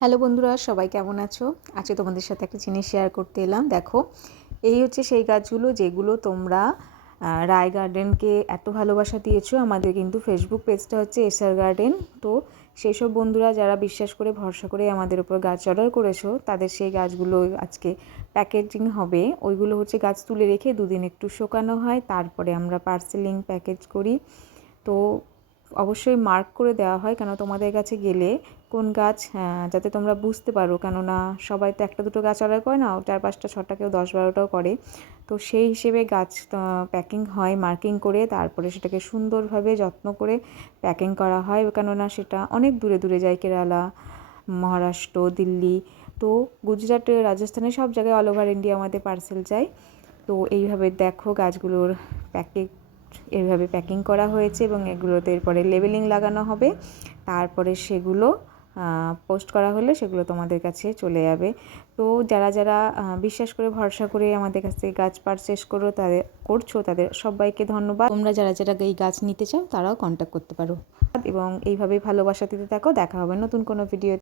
Hello বন্ধুরা, সবাই কেমন আছো? আজকে তোমাদের সাথে একটা জিনিস শেয়ার করতে এলাম। দেখো, এই হচ্ছে সেই গাছগুলো যেগুলো তোমরা রায় গার্ডেনকে এত ভালোবাসা দিয়েছো। আমাদের কিন্তু ফেসবুক পেজটা হচ্ছে এসআর গার্ডেন। তো সেই সব বন্ধুরা যারা বিশ্বাস করে ভরসা করে আমাদের উপর গাছ অর্ডার করেছো, তাদের সেই গাছগুলো আজকে প্যাকেজিং হবে। ওইগুলো হচ্ছে গাছ তুলে রেখে দুদিন একটু শুকানো হয়, তারপরে আমরা পার্সেলিং প্যাকেজ করি। তো অবশ্যই মার্ক করে দেওয়া হয়, কেন তোমাদের কাছে গেলে কোন গাছ যাতে তোমরা বুঝতে পারো, কেননা সবাই তো একটা দুটো গাছ অর্ডার করে না, 4-5টা 6টা, কেউ 10-12টাও করে। তো সেই হিসেবে গাছ প্যাকিং হয় মার্কিং করে, তারপরে সেটাকে সুন্দরভাবে যত্ন করে প্যাকিং করা হয়, কেননা সেটা অনেক দূরে দূরে যায়, কেরালা, মহারাষ্ট্র, দিল্লি, তো গুজরাট, রাজস্থানে, সব জায়গায় অল ওভার ইন্ডিয়া আমাদের পার্সেল যায়। তো এইভাবে দেখো গাছগুলোর প্যাকেট এইভাবে প্যাকিং করা হয়েছে এবং এগুলোতে এরপরে লেবেলিং লাগানো হবে। তারপরে সেগুলো পোস্ট করা হলে সেগুলো তোমাদের কাছে চলে যাবে। তো যারা যারা বিশ্বাস করে ভরসা করে আমাদের কাছ থেকে গাছ পারচেস তাদের সবাইকে ধন্যবাদ। তোমরা যারা যারা এই গাছ নিতে চাও তারাও কন্ট্যাক্ট করতে পারো এবং এইভাবেই ভালোবাসা দিতে থাকো। দেখা হবে নতুন কোনো ভিডিও।